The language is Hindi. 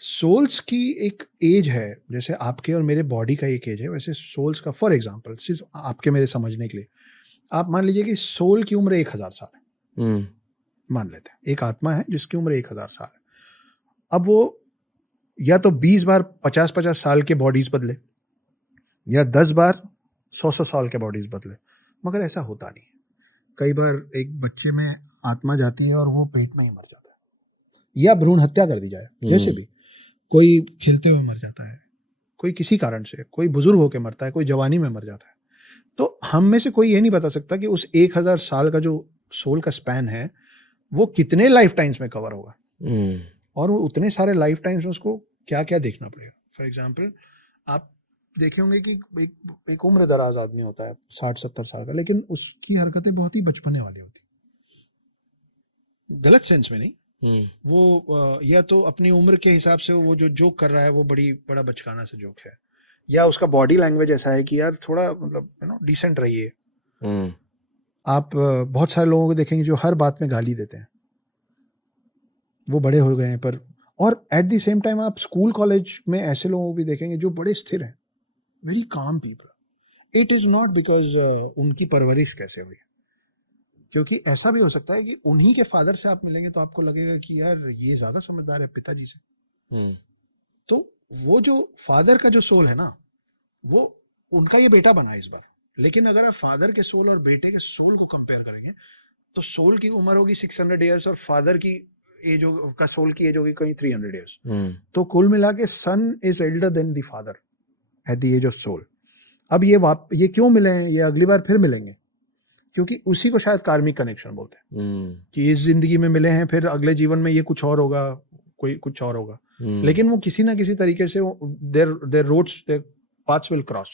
सोल्स की एक एज है, जैसे आपके और मेरे बॉडी का एक एज है, वैसे सोल्स का फॉर एग्जांपल सिर्फ आपके मेरे समझने के लिए, आप मान लीजिए कि सोल की उम्र 1000 साल है। हम्म मान लेते हैं एक आत्मा है जिसकी उम्र 1000 साल है। अब वो या तो 20 बार 50-50 साल के बॉडीज बदले, या 10 बार 100-100 साल के बॉडीज बदले, मगर ऐसा होता नहीं है। कई बार एक बच्चे में आत्मा जाती है और वो पेट में ही मर जाता है, या भ्रूण हत्या कर दी जाए, जैसे भी कोई खेलते हुए मर जाता है, कोई किसी कारण से, कोई बुजुर्ग होकर मरता है, कोई जवानी में मर जाता है। तो हम में से कोई ये नहीं बता सकता कि उस 1000 साल का जो सोल का स्पैन है वो कितने लाइफ टाइम्स में कवर होगा, और वो उतने सारे लाइफ टाइम्स में उसको क्या क्या देखना पड़ेगा। फॉर एग्जाम्पल, आप देखे होंगे कि एक उम्र दराज आदमी होता है 60-70 साल का, लेकिन उसकी हरकतें बहुत ही बचपने वाली होती, गलत सेंस में नहीं। वो या तो अपनी उम्र के हिसाब से वो जो जोक कर रहा है वो बड़ा बचकाना सा जोक है, या उसका बॉडी लैंग्वेज ऐसा है कि यार थोड़ा मतलब डिसेंट रहिए। आप बहुत सारे लोगों को देखेंगे जो हर बात में गाली देते हैं, वो बड़े हो गए हैं पर, और एट द सेम टाइम आप स्कूल कॉलेज में ऐसे लोगों को भी देखेंगे जो बड़े स्थिर हैं, very calm people. It is not because उनकी परवरिश कैसे हुई, क्योंकि ऐसा भी हो सकता है कि उन्हीं के फादर से आप मिलेंगे तो आपको लगेगा कि यार ये ज्यादा समझदार है पिताजी से। तो वो जो फादर का जो सोल है ना, वो उनका ये बेटा बना है इस बार। लेकिन अगर आप फादर के सोल और बेटे के सोल को कंपेयर करेंगे तो सोल की उम्र होगी 600 ईयर्स और फादर की एज का सोल की एज होगी कहीं 300 ईयर्स। तो कुल मिला के son is elder then the father at the age of soul. अब ये क्यों मिले हैं, ये अगली बार फिर मिलेंगे, क्योंकि उसी को शायद कार्मिक कनेक्शन बोलते हैं कि इस जिंदगी में मिले हैं, फिर अगले जीवन में ये कुछ और होगा, कोई कुछ और होगा। लेकिन वो किसी ना किसी तरीके से their roads their paths will cross.